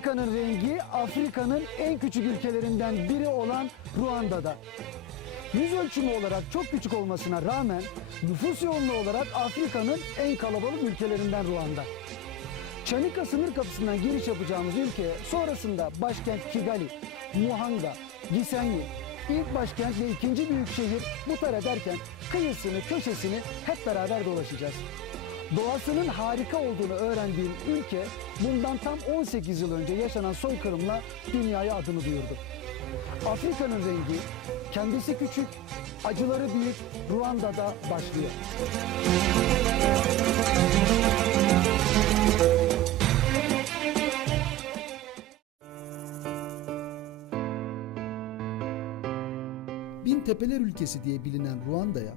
Çanikanın rengi Afrika'nın en küçük ülkelerinden biri olan Ruanda'da. Yüz ölçümü olarak çok küçük olmasına rağmen nüfus yoğunluğu olarak Afrika'nın en kalabalık ülkelerinden Ruanda. Çanika sınır kapısından giriş yapacağımız ülke sonrasında başkent Kigali, Muhanga, Gisenyi, ilk başkent ve ikinci büyük şehir Butare ederken kıyısını, köşesini hep beraber dolaşacağız. Doğasının harika olduğunu öğrendiğim ülke bundan tam 18 yıl önce yaşanan soykırımla dünyaya adını duyurdu. Afrika'nın rengi, kendisi küçük, acıları büyük, Ruanda'da başlıyor. Bin tepeler ülkesi diye bilinen Ruanda'ya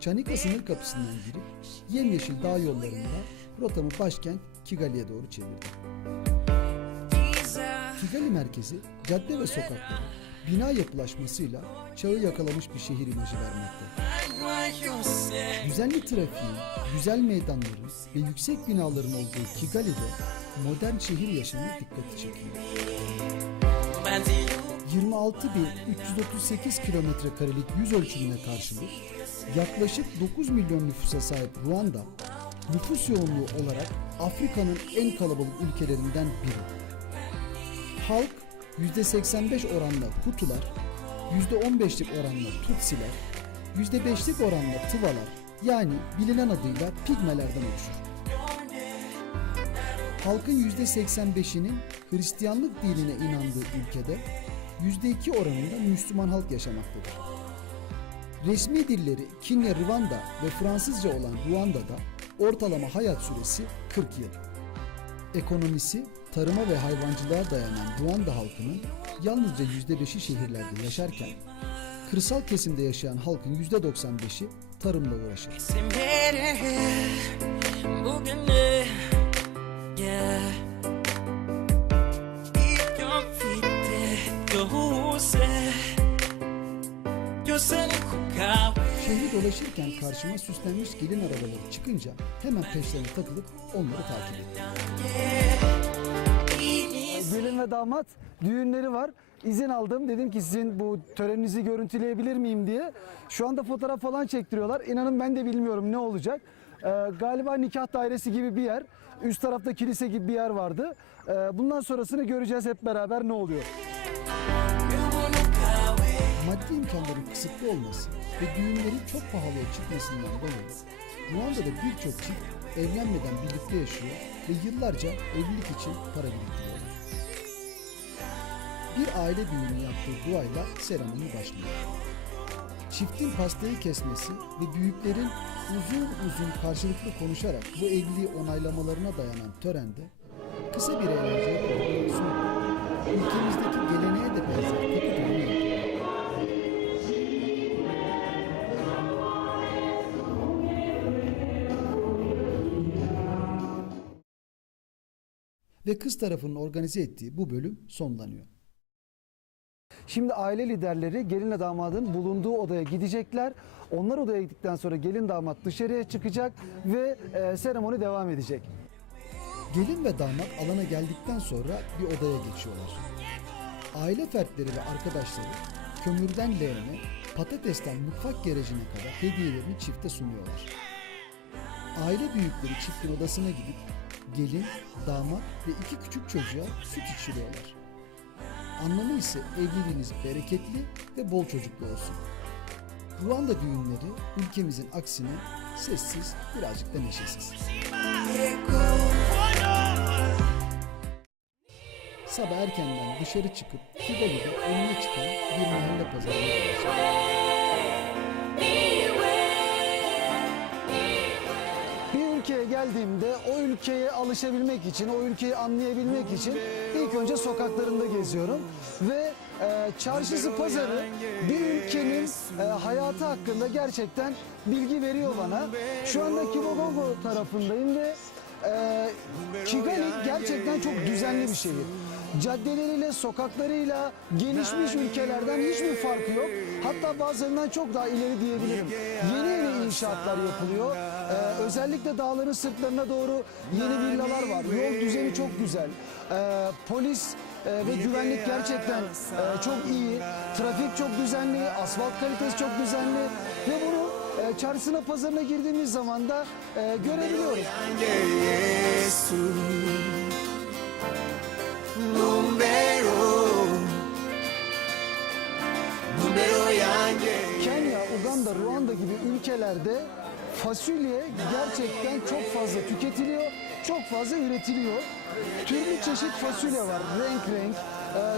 Çanika sınır kapısından girip yemyeşil dağ yollarında rotamı başkent Kigali'ye doğru çevirdim. Kigali merkezi cadde ve sokakları bina yapılaşmasıyla çağı yakalamış bir şehir imajı vermekte. Düzenli trafiğin, güzel meydanların ve yüksek binaların olduğu Kigali'de modern şehir yaşamı dikkati çekiyor. 26.338 kilometre karelik yüz ölçümüne karşılık yaklaşık 9 milyon nüfusa sahip Ruanda, nüfus yoğunluğu olarak Afrika'nın en kalabalık ülkelerinden biri. Halk %85 oranla Hutular, %15'lik oranla Tutsiler, %5'lik oranla Tıvalar yani bilinen adıyla Pigmelerden oluşur. Halkın %85'inin Hristiyanlık dinine inandığı ülkede %2 oranında Müslüman halk yaşamaktadır. Resmi dilleri Kinyarwanda ve Fransızca olan Ruanda'da ortalama hayat süresi 40 yıl. Ekonomisi tarıma ve hayvancılığa dayanan Ruanda halkının yalnızca %5'i şehirlerde yaşarken, kırsal kesimde yaşayan halkın %95'i tarımla uğraşır. Şehri dolaşırken karşıma süslenmiş gelin arabaları çıkınca hemen peşlerine takılıp onları takip ettim. Gelin ve damat düğünleri var. İzin aldım. Dedim ki sizin bu töreninizi görüntüleyebilir miyim diye. Şu anda fotoğraf falan çektiriyorlar. İnanın ben de bilmiyorum ne olacak. Galiba nikah dairesi gibi bir yer. Üst tarafta kilise gibi bir yer vardı. Bundan sonrasını göreceğiz hep beraber ne oluyor. Maddi imkanların kısıtlı olması ve düğünlerin çok pahalıya çıkmasından dolayı Ruanda'da birçok çift evlenmeden birlikte yaşıyor ve yıllarca evlilik için para biriktiriyorlar. Bir aile düğünü yaptığı duayla seremoni başlıyor. Çiftin pastayı kesmesi ve büyüklerin uzun uzun karşılıklı konuşarak bu evliliği onaylamalarına dayanan törende kısa bir eğlenceye konulan sonra ülkemizdeki geleneğe de benzer takı düğünü yapıyor. Ve kız tarafının organize ettiği bu bölüm sonlanıyor. Şimdi aile liderleri gelinle damadın bulunduğu odaya gidecekler. Onlar odaya gittikten sonra gelin damat dışarıya çıkacak ve seremoni devam edecek. Gelin ve damat alana geldikten sonra bir odaya geçiyorlar. Aile fertleri ve arkadaşları kömürden leğene, patatesten mutfak gerecine kadar hediyelerini çifte sunuyorlar. Aile büyükleri çiftin odasına gidip gelin, damat ve 2 küçük çocuğa süt içiriyorlar. Anlamı ise evliliğiniz bereketli ve bol çocuklu olsun. Ruanda düğünleri ülkemizin aksine sessiz, birazcık da neşesiz. Sabah erkenden dışarı çıkıp Kigali'de önüne çıkan bir mahalle pazarına gidiyoruz. Ülkeye geldiğimde o ülkeye alışabilmek için, o ülkeyi anlayabilmek için ilk önce sokaklarında geziyorum ve çarşısı, pazarı bir ülkenin hayatı hakkında gerçekten bilgi veriyor bana. Şu anda Kibogogo tarafındayım ve Kigali gerçekten çok düzenli bir şehir. Caddeleriyle, sokaklarıyla gelişmiş ülkelerden hiçbir farkı yok. Hatta bazılarından çok daha ileri diyebilirim. Yeni inşaatlar yapılıyor. Özellikle dağların sırtlarına doğru yeni villalar var. Yol düzeni çok güzel. Polis ve güvenlik gerçekten çok iyi. Trafik çok düzenli, asfalt kalitesi çok düzenli ve bunu çarşısına pazarına girdiğimiz zaman da görebiliyoruz. Kenya, Uganda, Ruanda gibi ülkelerde fasulye gerçekten çok fazla tüketiliyor, çok fazla üretiliyor. Türlü çeşit fasulye var, renk renk,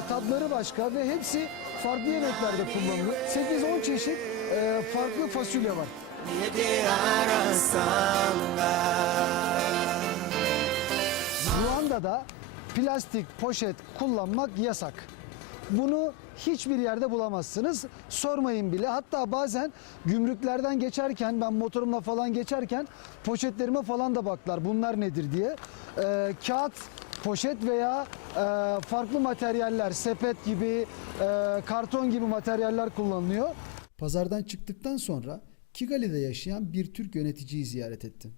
tatları başka ve hepsi farklı yemeklerde kullanılıyor. 8-10 çeşit farklı fasulye var. Ruanda'da plastik poşet kullanmak yasak. Bunu hiçbir yerde bulamazsınız. Sormayın bile. Hatta bazen gümrüklerden geçerken, ben motorumla falan geçerken poşetlerime falan da baklar. Bunlar nedir diye. Kağıt poşet veya farklı materyaller, sepet gibi, karton gibi materyaller kullanılıyor. Pazardan çıktıktan sonra Kigali'de yaşayan bir Türk yöneticiyi ziyaret ettim.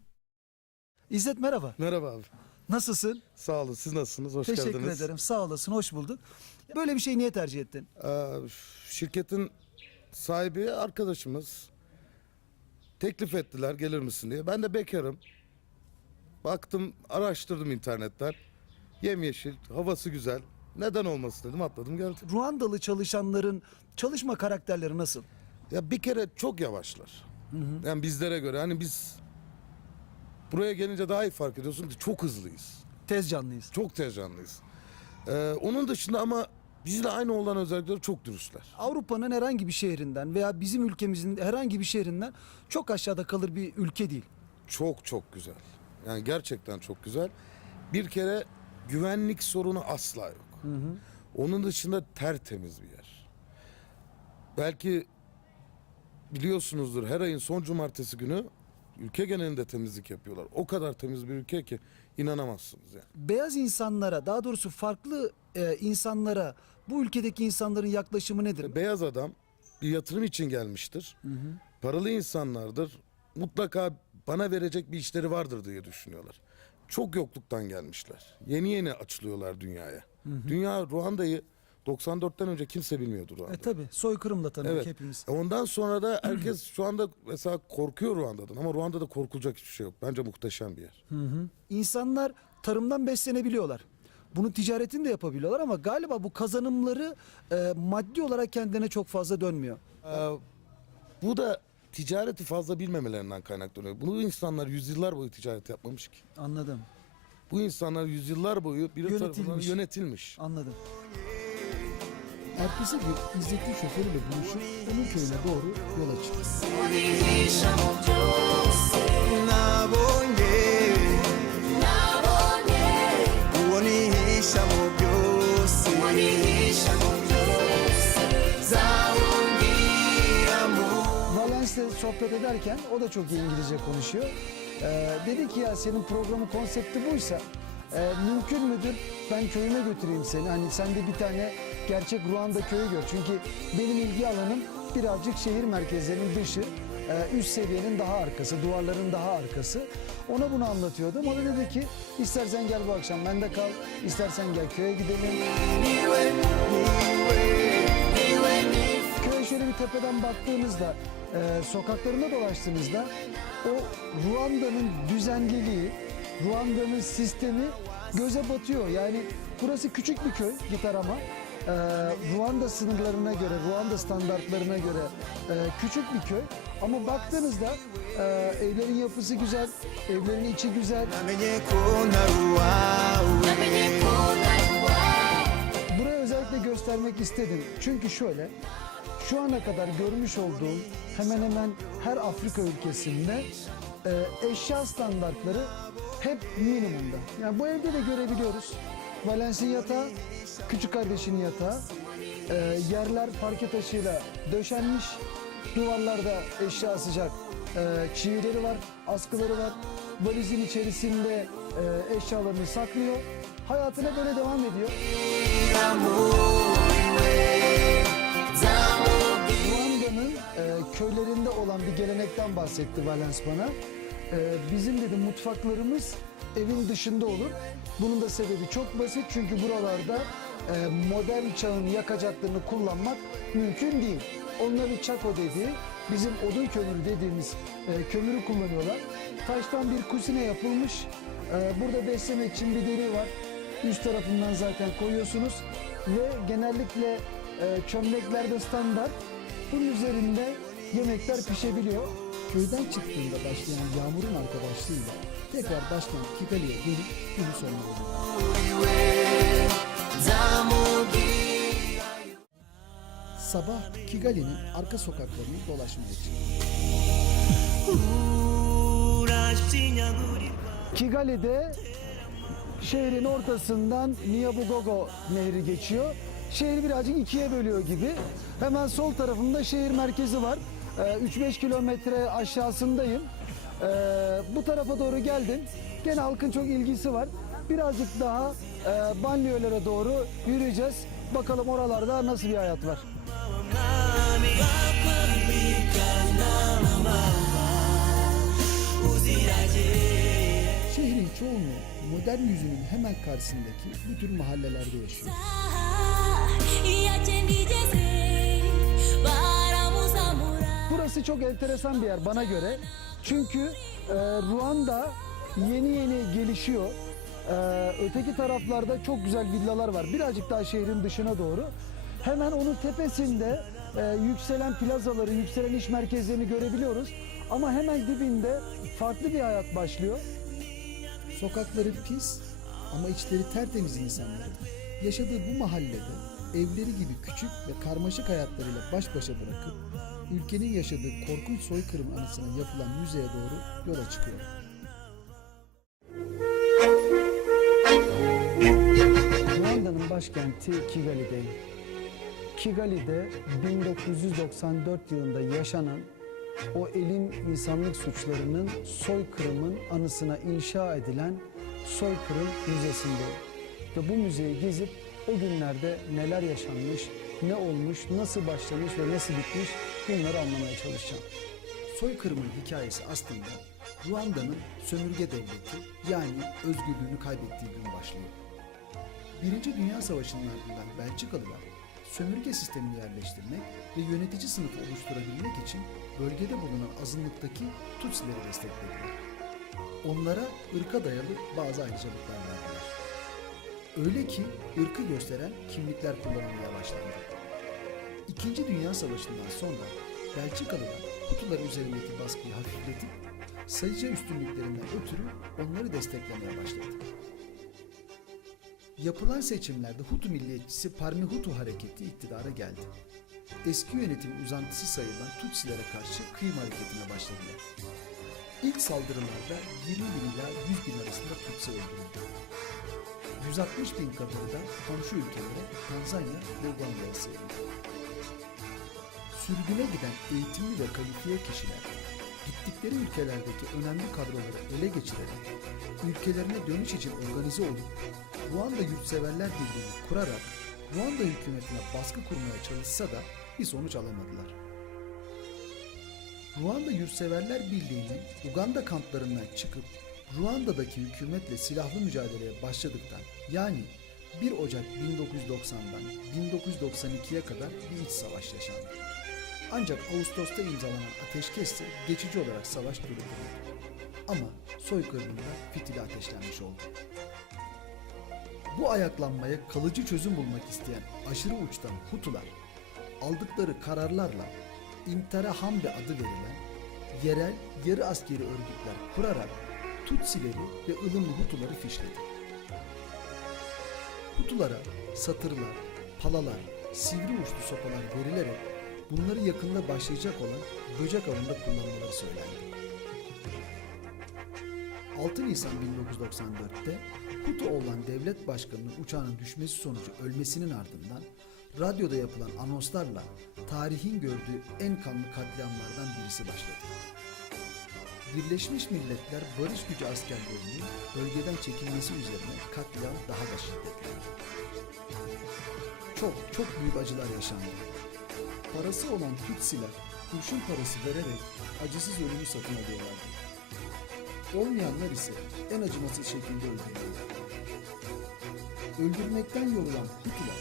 İzzet merhaba. Merhaba abi. Nasılsın? Sağ olun. Siz nasılsınız? Hoş Teşekkür geldiniz. ederim. Sağ olasın. Hoş bulduk. Böyle bir şeyi niye tercih ettin? Şirketin sahibi arkadaşımız. Teklif ettiler gelir misin diye. Ben de bekarım. Baktım, araştırdım internetten. Yemyeşil, havası güzel. Neden olmasın dedim, atladım geldim. Ruandalı çalışanların çalışma karakterleri nasıl? Ya bir kere çok yavaşlar. Yani bizlere göre. Hani biz buraya gelince daha iyi fark ediyorsun ki çok hızlıyız. Tez canlıyız. Çok tez canlıyız. Onun dışında ama bizle aynı olan özellikleri çok dürüstler. Avrupa'nın herhangi bir şehrinden veya bizim ülkemizin herhangi bir şehrinden çok aşağıda kalır bir ülke değil. Çok çok güzel. Yani gerçekten çok güzel. Bir kere güvenlik sorunu asla yok. Onun dışında tertemiz bir yer. Belki biliyorsunuzdur, her ayın son cumartesi günü ülke genelinde temizlik yapıyorlar. O kadar temiz bir ülke ki inanamazsınız yani. Beyaz insanlara, daha doğrusu farklı insanlara bu ülkedeki insanların yaklaşımı nedir? Beyaz adam bir yatırım için gelmiştir. Paralı insanlardır. Mutlaka bana verecek bir işleri vardır diye düşünüyorlar. Çok yokluktan gelmişler. Yeni yeni açılıyorlar dünyaya. Dünya Ruanda'yı 94'ten önce kimse bilmiyordu Ruanda'yı. Tabii soykırımla tanıdık Evet. hepimiz. Ondan sonra da herkes şu anda mesela korkuyor Ruanda'dan ama Ruanda'da korkulacak hiçbir şey yok. Bence muhteşem bir yer. İnsanlar tarımdan beslenebiliyorlar. Bunu ticaretini de yapabiliyorlar ama galiba bu kazanımları maddi olarak kendilerine çok fazla dönmüyor. Bu da ticareti fazla bilmemelerinden kaynaklanıyor. Bu insanlar yüzyıllar boyu ticaret yapmamış ki. Anladım. Bu insanlar yüzyıllar boyu biri tarafından Yönetilmiş. yönetilmiş. Anladım. Ertesi gün İzzet'in şoförüyle buluşup onun köyüne doğru yola çıktık. Valence'le sohbet ederken o da çok iyi İngilizce konuşuyor. Dedi ki ya senin programın konsepti buysa mümkün müdür ben köyüme götüreyim seni. Hani sen de bir tane gerçek Ruanda köyü gör. Çünkü benim ilgi alanım birazcık şehir merkezlerinin dışı, üst seviyenin daha arkası, duvarların daha arkası. Ona bunu anlatıyordum. O da dedi ki istersen gel bu akşam bende kal, istersen gel köye gidelim. Köye şöyle bir tepeden baktığınızda, sokaklarında dolaştığınızda o Ruanda'nın düzenliliği, Ruanda'nın sistemi göze batıyor. Yani burası küçük bir köy bir tarama. Ruanda sınırlarına göre, Ruanda standartlarına göre küçük bir köy. Ama baktığınızda evlerin yapısı güzel, evlerin içi güzel. Burayı özellikle göstermek istedim. Çünkü şöyle, şu ana kadar görmüş olduğum hemen hemen her Afrika ülkesinde eşya standartları hep minimumda. Yani bu evde de görebiliyoruz. Valence'in yatağı, küçük kardeşinin yatağı. Yerler parke taşıyla döşenmiş. Duvarlarda eşya asacak çivileri var, askıları var. Valizin içerisinde eşyalarını saklıyor. Hayatına böyle devam ediyor. Ruanda'nın köylerinde olan bir gelenekten bahsetti Valence bana. bizim dedi mutfaklarımız evin dışında olur. Bunun da sebebi çok basit çünkü buralarda modern çağın yakacaklarını kullanmak mümkün değil. Onların çako dediği, bizim odun kömürü dediğimiz kömürü kullanıyorlar. Taştan bir kusine yapılmış. Burada beslemek için bir deri var. Üst tarafından zaten koyuyorsunuz ve genellikle çömleklerde standart. Bunun üzerinde yemekler pişebiliyor. Köyden çıktığında başlayan Yağmur'un arkadaşlığıyla tekrar başkent Kigali'ye dönüp günü sonuna doğru. Sabah Kigali'nin arka sokaklarını dolaşmaya çıktı. Kigali'de şehrin ortasından Nyabugogo Nehri geçiyor. Şehri birazcık ikiye bölüyor gibi. Hemen sol tarafında şehir merkezi var. 3-5 kilometre aşağısındayım. Bu tarafa doğru geldim. Gene halkın çok ilgisi var. Birazcık daha banliyölere doğru yürüyeceğiz. Bakalım oralarda nasıl bir hayat var. Şehrin çoğunluğu modern yüzünün hemen karşısındaki bu tür mahallelerde yaşıyor. Burası çok enteresan bir yer bana göre. Çünkü Ruanda yeni gelişiyor. Öteki taraflarda çok güzel villalar var. Birazcık daha şehrin dışına doğru. Hemen onun tepesinde yükselen plazaları, yükselen iş merkezlerini görebiliyoruz. Ama hemen dibinde farklı bir hayat başlıyor. Sokakları pis ama içleri tertemiz insanların yaşadığı bu mahallede evleri gibi küçük ve karmaşık hayatlarıyla baş başa bırakıp ülkenin yaşadığı korkunç soykırım anısına yapılan müzeye doğru yola çıkıyor. Ruanda'nın başkenti Kigali'deyim. Kigali'de 1994 yılında yaşanan o elim insanlık suçlarının soykırımın anısına inşa edilen soykırım müzesindeyim. Ve bu müzeyi gezip o günlerde neler yaşanmış, ne olmuş, nasıl başlamış ve nasıl bitmiş bunları anlamaya çalışacağım. Soykırımın hikayesi aslında Ruanda'nın sömürge devleti yani özgürlüğünü kaybettiği gün başlıyor. Birinci Dünya Savaşı'nın ardından Belçikalılar sömürge sistemini yerleştirmek ve yönetici sınıfı oluşturabilmek için bölgede bulunan azınlıktaki Tutsileri desteklediler. Onlara ırka dayalı bazı ayrıcalıklar verdiler. Öyle ki ırkı gösteren kimlikler kullanılmaya başlandı. İkinci Dünya Savaşı'ndan sonra Belçikalılar Hutular üzerindeki baskıyı hafifletip sayıca üstünlüklerinden ötürü onları desteklemeye başladı. Yapılan seçimlerde Hutu milliyetçisi Parmi Hutu hareketi iktidara geldi. Eski yönetim uzantısı sayılan Tutsilere karşı kıyım hareketine başladılar. İlk saldırılarda 20 bin ila 100 bin arasında Tutsi öldürüldü. 160 bin kadarı da komşu ülkelere Tanzanya ve Uganda'ya sığındı. Sürgüne giden eğitimli ve kalifiye kişiler gittikleri ülkelerdeki önemli kadroları ele geçirerek ülkelerine dönüş için organize olup Ruanda Yurtseverler Birliği'ni kurarak Ruanda hükümetine baskı kurmaya çalışsa da bir sonuç alamadılar. Ruanda Yurtseverler Birliği'nin Uganda kamplarından çıkıp Ruanda'daki hükümetle silahlı mücadeleye başladıktan yani 1 Ocak 1990'dan 1992'ye kadar bir iç savaş yaşandı. Ancak Ağustos'ta imzalanan ateşkesle geçici olarak savaş durduruldu. Ama soykırımında fitili ateşlenmiş oldu. Bu ayaklanmaya kalıcı çözüm bulmak isteyen aşırı uçtan Hutular, aldıkları kararlarla Interahamwe adı verilen yerel yarı askeri örgütler kurarak Tutsileri ve ılımlı Hutuları fişledi. Hutulara satırlar, palalar, sivri uçlu sopalar verilerek bunları yakında başlayacak olan böcek avında kullanmaları söylendi. 6 Nisan 1994'te Hutu olan devlet başkanının uçağının düşmesi sonucu ölmesinin ardından radyoda yapılan anonslarla tarihin gördüğü en kanlı katliamlardan birisi başladı. Birleşmiş Milletler Barış Gücü askerlerinin bölgeden çekilmesi üzerine katliam daha da şiddetlendi. Çok büyük acılar yaşandı. Parası olan Tutsiler kurşun parası vererek acısız ölümü satın alıyorlardı. Olmayanlar ise en acımasız şekilde öldürülüyor. Öldürmekten yorulan Hutular,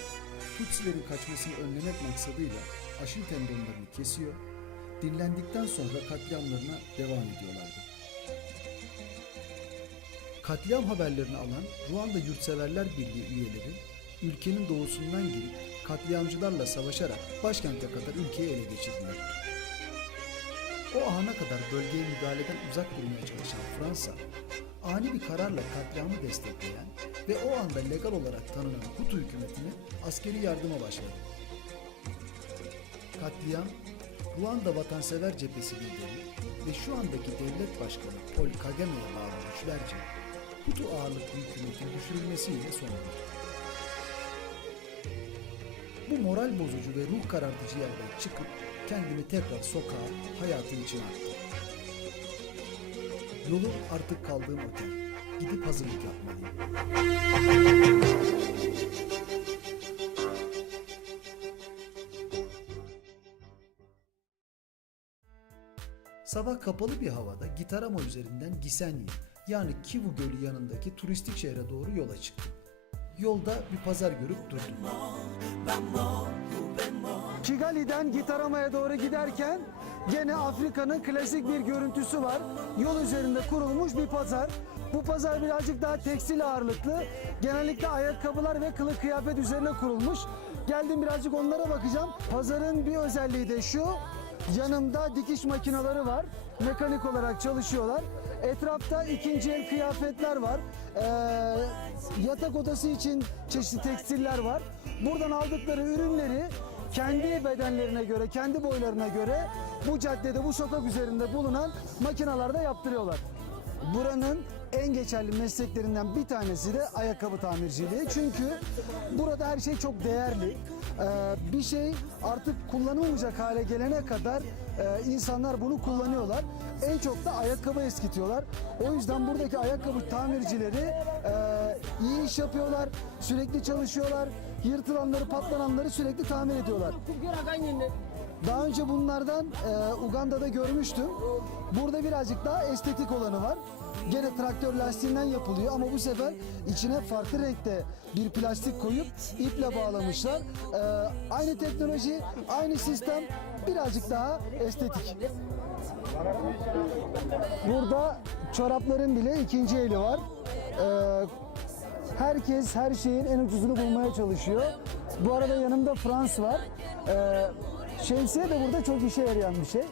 Tutsilerin kaçmasını önlemek maksadıyla Aşil tendonlarını kesiyor, dinlendikten sonra katliamlarına devam ediyorlardı. Katliam haberlerini alan Ruanda Yurtseverler Birliği üyeleri, ülkenin doğusundan girip katliamcılarla savaşarak başkente kadar ülkeyi ele geçirdiler. O ana kadar bölgeye müdahaleden uzak durmaya çalışan Fransa, ani bir kararla katliamı destekleyen ve o anda legal olarak tanınan Hutu hükümetine askeri yardıma başladı. Katliam, Ruanda Vatansever Cephesi lideri ve şu andaki devlet başkanı Paul Kagame'ye bağlı güçlerce Hutu ağırlıklı hükümetin düşürülmesiyle sona erdi. Bu moral bozucu ve ruh karartıcı yerden çıkıp kendimi tekrar sokağa, hayatın içine attım. Yolum artık kaldığım otel. Gidip hazırlık yapmalıyım. Sabah kapalı bir havada Gitarama üzerinden Gisenyi yani Kivu Gölü yanındaki turistik şehre doğru yola çıktım. Yolda bir pazar görüp durdum. Kigali'den Gitarama'ya doğru giderken gene Afrika'nın klasik bir görüntüsü var. Yol üzerinde kurulmuş bir pazar. Bu pazar birazcık daha tekstil ağırlıklı. Genellikle ayakkabılar ve kılık kıyafet üzerine kurulmuş. Geldim birazcık onlara bakacağım. Pazarın bir özelliği de şu. Yanımda dikiş makineleri var. Mekanik olarak çalışıyorlar. Etrafta ikinci el kıyafetler var. Yatak odası için çeşitli tekstiller var. Buradan aldıkları ürünleri kendi bedenlerine göre, kendi boylarına göre bu caddede, bu sokak üzerinde bulunan makinalarda yaptırıyorlar. Buranın en geçerli mesleklerinden bir tanesi de ayakkabı tamirciliği. Çünkü burada her şey çok değerli. Bir şey artık kullanılmayacak hale gelene kadar insanlar bunu kullanıyorlar. En çok da ayakkabı eskitiyorlar. O yüzden buradaki ayakkabı tamircileri iyi iş yapıyorlar, sürekli çalışıyorlar. Yırtılanları, patlananları sürekli tamir ediyorlar. Daha önce bunlardan Uganda'da görmüştüm. Burada birazcık daha estetik olanı var. Gene traktör lastiğinden yapılıyor ama bu sefer içine farklı renkte bir plastik koyup iple bağlamışlar. Aynı teknoloji, aynı sistem, birazcık daha estetik. Burada çorapların bile ikinci eli var. Herkes her şeyin en ucuzunu bulmaya çalışıyor. Bu arada yanımda Frans var. Şemsiye de burada çok işe yarayan bir şey.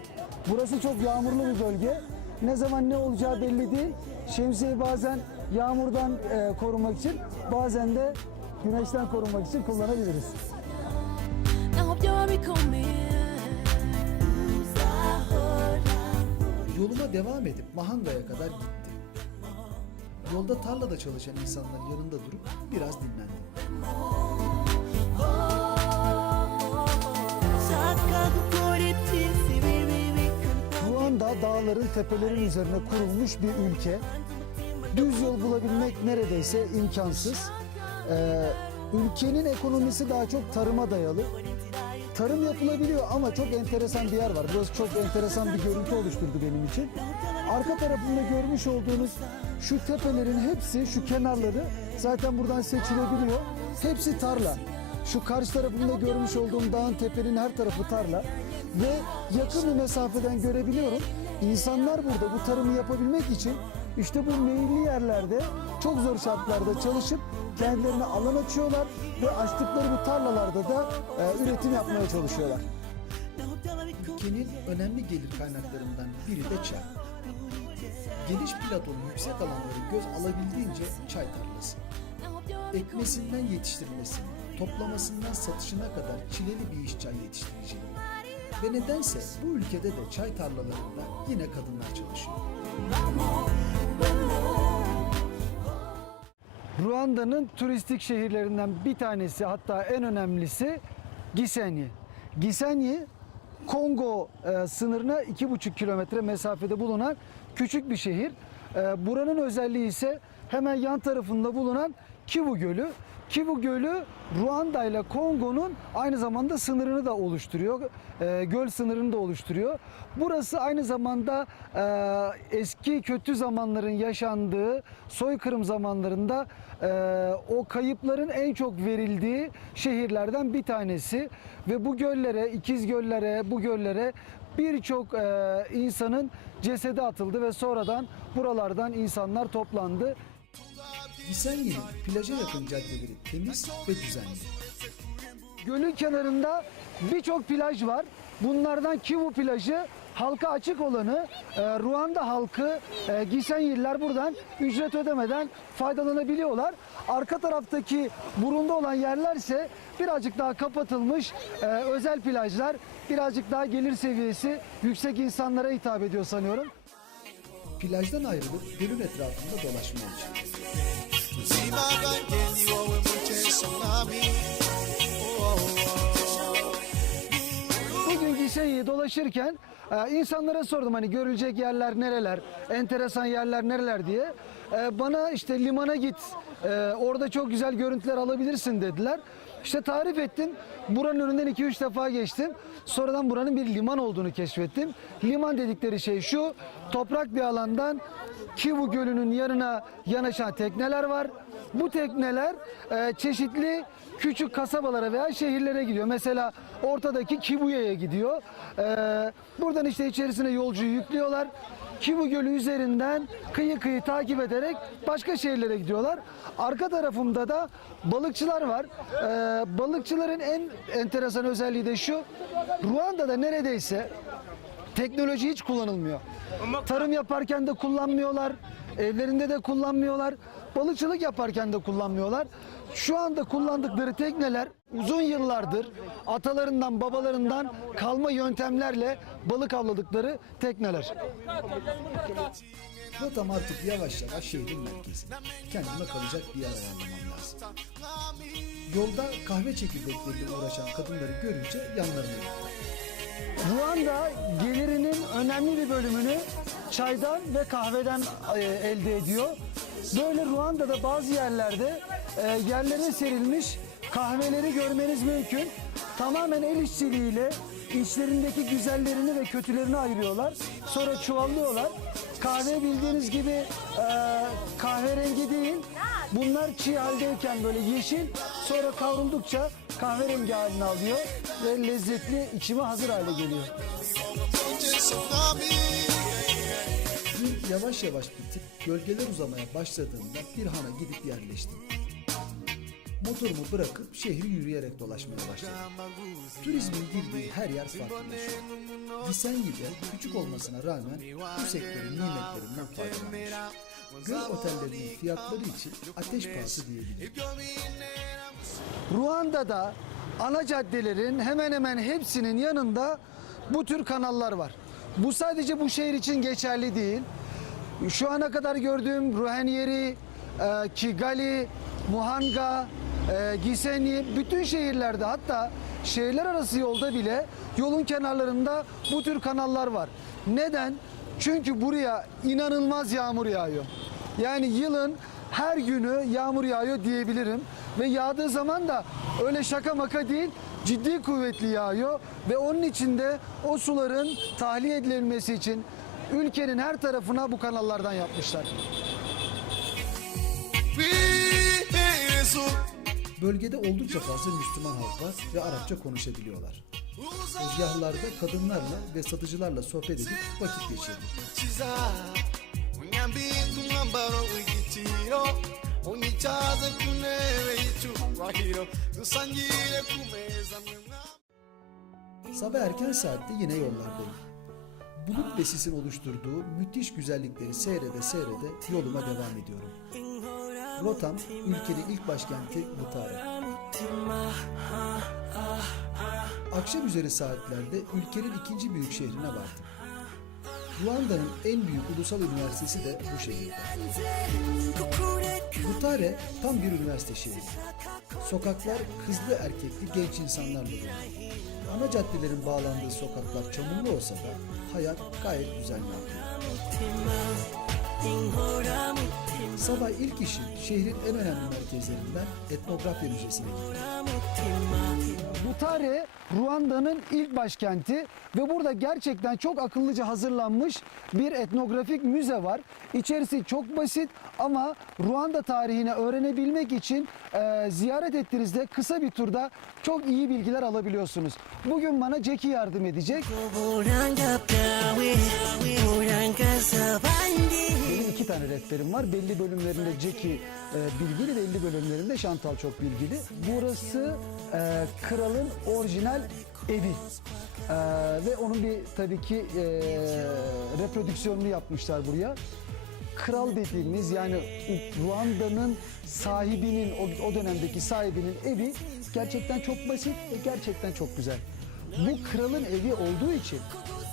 Burası çok yağmurlu bir bölge. Ne zaman ne olacağı belli değil. Şemsiyeyi bazen yağmurdan korunmak için, bazen de güneşten korunmak için kullanabiliriz. Yoluma devam edip Mahanga'ya kadar gittim. Yolda tarlada çalışan insanların yanında durup biraz dinlendim. Ruanda dağların, tepelerin üzerine kurulmuş bir ülke. Düz yol bulabilmek neredeyse imkansız. Ülkenin ekonomisi daha çok tarıma dayalı. Tarım yapılabiliyor ama çok enteresan bir yer var. Burası çok enteresan bir görüntü oluşturdu benim için. Arka tarafında görmüş olduğunuz şu tepelerin hepsi, şu kenarları zaten buradan seçilebiliyor. Hepsi tarla. Şu karşı tarafında görmüş olduğum dağın, tepenin her tarafı tarla. Ve yakın bir mesafeden görebiliyorum. İnsanlar burada bu tarımı yapabilmek için işte bu meyilli yerlerde çok zor şartlarda çalışıp kendilerine alan açıyorlar ve açtıkları bu tarlalarda da üretim yapmaya çalışıyorlar. Ülkenin önemli gelir kaynaklarından biri de çay. Geniş platolu yüksek alanları göz alabildiğince çay tarlası. Ekmesinden yetiştirilmesine, toplamasından satışına kadar çileli bir iş çay yetiştiriciliği. Ve nedense bu ülkede de çay tarlalarında yine kadınlar çalışıyor. Ruanda'nın turistik şehirlerinden bir tanesi, hatta en önemlisi Gisenyi. Gisenyi, Kongo sınırına 2,5 kilometre mesafede bulunan küçük bir şehir. Buranın özelliği ise hemen yan tarafında bulunan Kivu Gölü. Kivu Gölü Ruanda ile Kongo'nun aynı zamanda sınırını da oluşturuyor. Göl sınırını da oluşturuyor. Burası aynı zamanda eski kötü zamanların yaşandığı soykırım zamanlarında o kayıpların en çok verildiği şehirlerden bir tanesi. Ve bu göllere, ikiz göllere, bu göllere birçok insanın cesedi atıldı ve sonradan buralardan insanlar toplandı. Gisenyi'nin plaja yakın caddeleri temiz ve düzenli. Gölün kenarında birçok plaj var. Bunlardan Kivu plajı halka açık olanı, Ruanda halkı, Gisenyiler buradan ücret ödemeden faydalanabiliyorlar. Arka taraftaki burunda olan yerlerse birazcık daha kapatılmış özel plajlar, birazcık daha gelir seviyesi yüksek insanlara hitap ediyor sanıyorum. Plajdan ayrılıp gölün etrafında dolaşmaya çıkıyor. Bugün Gisenyi'yi dolaşırken insanlara sordum hani görülecek yerler nereler, enteresan yerler nereler diye. Bana işte limana git, orada çok güzel görüntüler alabilirsin dediler. İşte tarif ettim. Buranın önünden 2-3 defa geçtim. Sonradan buranın bir liman olduğunu keşfettim. Liman dedikleri şey şu, toprak bir alandan Kivu Gölü'nün yanına yanaşan tekneler var. Bu tekneler çeşitli küçük kasabalara veya şehirlere gidiyor. Mesela ortadaki Kivuya'ya gidiyor. Buradan işte içerisine yolcuyu yüklüyorlar. Kivu Gölü üzerinden kıyı takip ederek başka şehirlere gidiyorlar. Arka tarafımda da balıkçılar var. Balıkçıların en enteresan özelliği de şu. Ruanda'da neredeyse teknoloji hiç kullanılmıyor. Tarım yaparken de kullanmıyorlar. Evlerinde de kullanmıyorlar. Balıkçılık yaparken de kullanmıyorlar. Şu anda kullandıkları tekneler uzun yıllardır atalarından babalarından kalma yöntemlerle balık avladıkları tekneler. Rotam artık yavaş yavaş şehrin merkezi. Kendime kalacak bir yer ayarlamam lazım. Yolda kahve çekirdekleriyle uğraşan kadınları görünce yanlarına gittim. Ruanda gelirinin önemli bir bölümünü çaydan ve kahveden elde ediyor. Böyle Ruanda'da bazı yerlerde yerlere serilmiş kahveleri görmeniz mümkün. Tamamen el işçiliğiyle içlerindeki güzellerini ve kötülerini ayırıyorlar. Sonra çuvallıyorlar. Kahve bildiğiniz gibi kahverengi değil. Bunlar çiğ haldeyken böyle yeşil, sonra kavruldukça kahverengi haline alıyor ve lezzetli, içime hazır hale geliyor. Gün yavaş yavaş bitip gölgeler uzamaya başladığında bir hana gidip yerleştim. Motorumu bırakıp şehri yürüyerek dolaşmaya başladım. Turizmin girdiği her yer farklılaşıyor. Gisenyi'de küçük olmasına rağmen bu sektörün nimetlerinden faydalanmış. Göl otellerinin fiyatları için ateş pahası diyebilirim. Ruanda'da ana caddelerin hemen hemen hepsinin yanında bu tür kanallar var. Bu sadece bu şehir için geçerli değil. Şu ana kadar gördüğüm Ruhenieri, Kigali, Muhanga, Gisenyi, bütün şehirlerde, hatta şehirler arası yolda bile yolun kenarlarında bu tür kanallar var. Neden? Çünkü buraya inanılmaz yağmur yağıyor. Yani yılın her günü yağmur yağıyor diyebilirim. Ve yağdığı zaman da öyle şaka maka değil, ciddi kuvvetli yağıyor. Ve onun için de o suların tahliye edilmesi için ülkenin her tarafına bu kanallardan yapmışlar. Bölgede oldukça fazla Müslüman halk var ve Arapça konuşabiliyorlar. Tezgahlarda kadınlarla ve satıcılarla sohbet edip vakit geçirdim. Sabah erken saatte yine yollardayım. Bulut ve sisin oluşturduğu müthiş güzellikleri seyrede yoluma devam ediyorum. Rotam ülkenin ilk başkenti Butare. Akşam üzeri saatlerde ülkenin ikinci büyük şehrine vardım. Ruanda'nın en büyük ulusal üniversitesi de bu şehirde. Butare tam bir üniversite şehri. Sokaklar kızlı erkekli genç insanlarla dolu. Ana caddelerin bağlandığı sokaklar çamurlu olsa da hayat gayet düzenli akıyor. Sabah ilk işi şehrin en önemli merkezlerinden Etnografya Müzesi'ne gitti. Butare, Ruanda'nın ilk başkenti ve burada gerçekten çok akıllıca hazırlanmış bir etnografik müze var. İçerisi çok basit ama Ruanda tarihini öğrenebilmek için ziyaret ettiğinizde kısa bir turda çok iyi bilgiler alabiliyorsunuz. Bugün bana Jackie yardım edecek. Benim 2 tane rehberim var. Belli bölümlerinde Jackie bilgili, belli bölümlerinde Chantal çok bilgili. Burası kralın orijinal evi. Ve onun bir tabii ki reprodüksiyonunu yapmışlar buraya. Kral dediğimiz yani Ruanda'nın sahibinin, o dönemdeki sahibinin evi gerçekten çok basit ve gerçekten çok güzel. Bu kralın evi olduğu için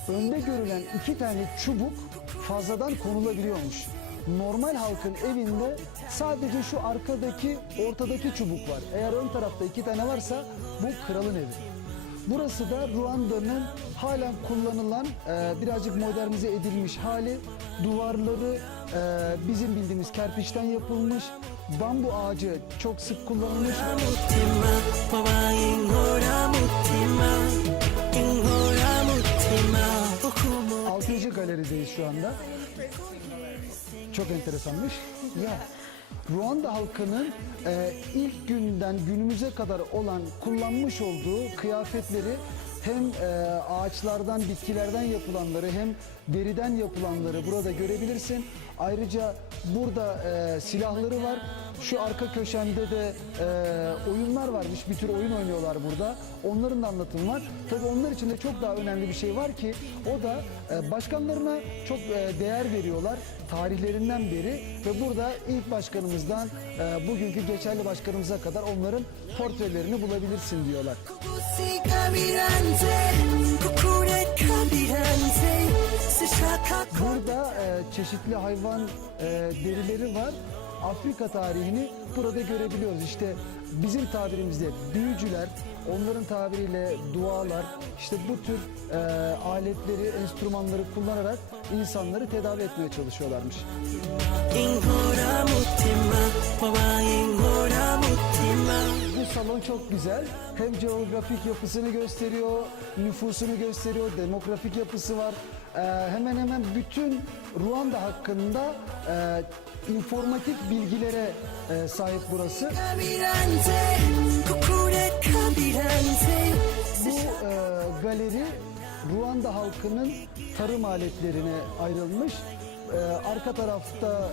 önde görülen 2 tane çubuk fazladan konulabiliyormuş. Normal halkın evinde sadece şu arkadaki, ortadaki çubuk var. Eğer ön tarafta 2 tane varsa bu kralın evi. Burası da Ruanda'nın halen kullanılan birazcık modernize edilmiş hali. Duvarları bizim bildiğimiz kerpiçten yapılmış. Bambu ağacı çok sık kullanılmış. 6. galerideyiz şu anda. Çok enteresanmış. Ya Ruanda halkının ilk günden günümüze kadar olan kullanmış olduğu kıyafetleri hem ağaçlardan, bitkilerden yapılanları hem deriden yapılanları burada görebilirsin. Ayrıca burada silahları var. Şu arka köşemde de oyunlar varmış. Bir tür oyun oynuyorlar burada. Onların da anlatımı var. Tabii onlar için de çok daha önemli bir şey var ki o da başkanlarına çok değer veriyorlar. Tarihlerinden beri ve burada ilk başkanımızdan bugünkü geçerli başkanımıza kadar onların portrelerini bulabilirsin diyorlar. Burada çeşitli hayvan derileri var. Afrika tarihini burada görebiliyoruz. İşte bizim tabirimizde büyücüler, onların tabiriyle dualar, işte bu tür aletleri, enstrümanları kullanarak insanları tedavi etmeye çalışıyorlarmış. Bu salon çok güzel. Hem coğrafik yapısını gösteriyor, nüfusunu gösteriyor, demografik yapısı var. Hemen hemen bütün Ruanda hakkında informatif bilgilere sahip burası. Bu galeri Ruanda halkının tarım aletlerine ayrılmış. Arka tarafta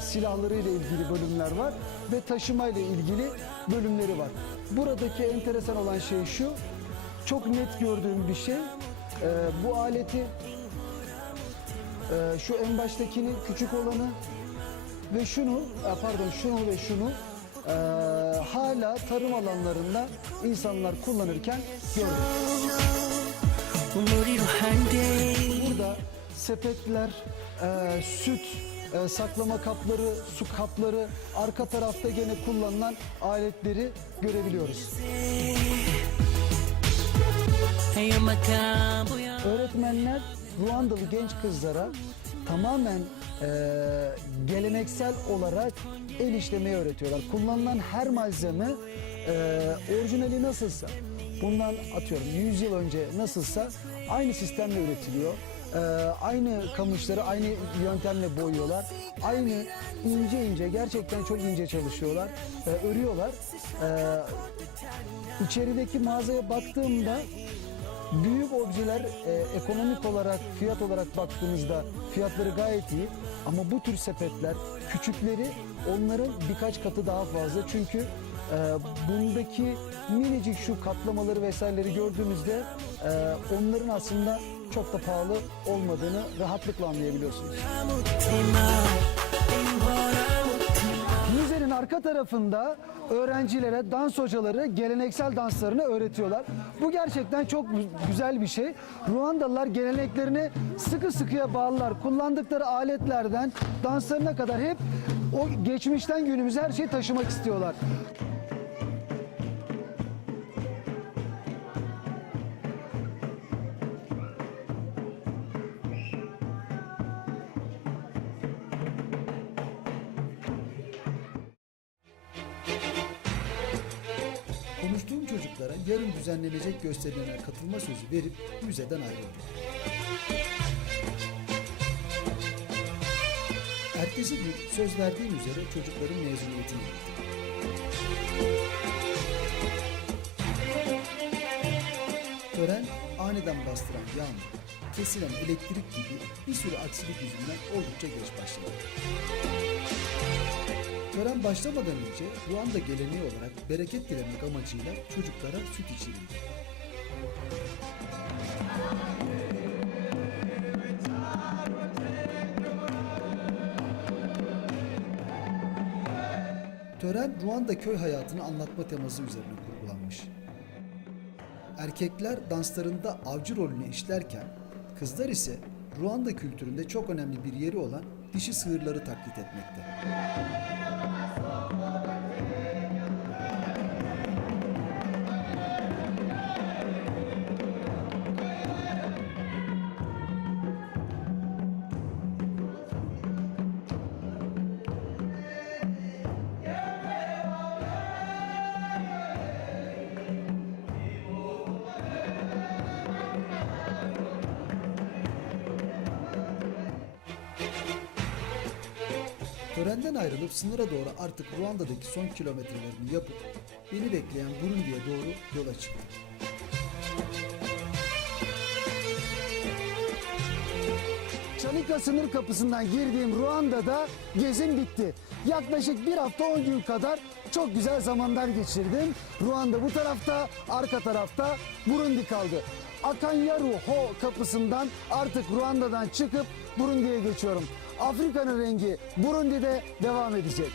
silahlarıyla ilgili bölümler var ve taşımayla ilgili bölümleri var. Buradaki enteresan olan şey şu, çok net gördüğüm bir şey, bu aleti, şu en baştakini, küçük olanı ve şunu, şunu ve şunu hala tarım alanlarında insanlar kullanırken gördüm. Burada sepetler, süt saklama kapları, su kapları, arka tarafta gene kullanılan aletleri görebiliyoruz. Öğretmenler Ruandalı genç kızlara tamamen geleneksel olarak el işlemeyi öğretiyorlar. Kullanılan her malzeme orijinali nasılsa, bundan atıyorum 100 yıl önce nasılsa aynı sistemle üretiliyor. Aynı kamışları aynı yöntemle boyuyorlar. Aynı ince gerçekten çok ince çalışıyorlar, örüyorlar. İçerideki mağazaya baktığımda büyük objeler ekonomik olarak, fiyat olarak baktığımızda fiyatları gayet iyi. Ama bu tür sepetler, küçükleri onların birkaç katı daha fazla. Çünkü bundaki minicik şu kaplamaları vesaireleri gördüğümüzde onların aslında çok da pahalı olmadığını rahatlıkla anlayabiliyorsunuz. Müzenin arka tarafında öğrencilere dans hocaları geleneksel danslarını öğretiyorlar. Bu gerçekten çok güzel bir şey. Ruandalılar geleneklerini sıkı sıkıya bağlılar. Kullandıkları aletlerden danslarına kadar hep o geçmişten günümüze her şeyi taşımak istiyorlar. Konuştuğum çocuklara yarın düzenlenecek gösterilere katılma sözü verip müzeden ayrıldım. Ertesi gün söz verdiğim üzere çocukların mezuniyetine gittim. Tören aniden bastıran yağmur, kesilen elektrik gibi bir sürü aksilik yüzünden oldukça geç başladı. Tören başlamadan önce Ruanda geleneği olarak bereket dilemek amacıyla çocuklara süt içirildi. Tören Ruanda köy hayatını anlatma teması üzerine kurgulanmış. Erkekler danslarında avcı rolünü işlerken, kızlar ise Ruanda kültüründe çok önemli bir yeri olan dişi sığırları taklit etmekte. Törenden ayrılıp sınıra doğru artık Ruanda'daki son kilometrelerini yapıp beni bekleyen Burundi'ye doğru yola çıktım. Çanika sınır kapısından girdiğim Ruanda'da gezim bitti. Yaklaşık bir hafta 10 gün kadar çok güzel zamanlar geçirdim. Ruanda bu tarafta, arka tarafta Burundi kaldı. Akanyaru-ho kapısından artık Ruanda'dan çıkıp Burundi'ye geçiyorum. Afrika'nın rengi Burundi'de devam edecek.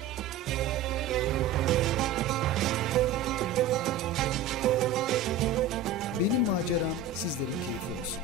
Benim maceram sizlerin keyfi olsun.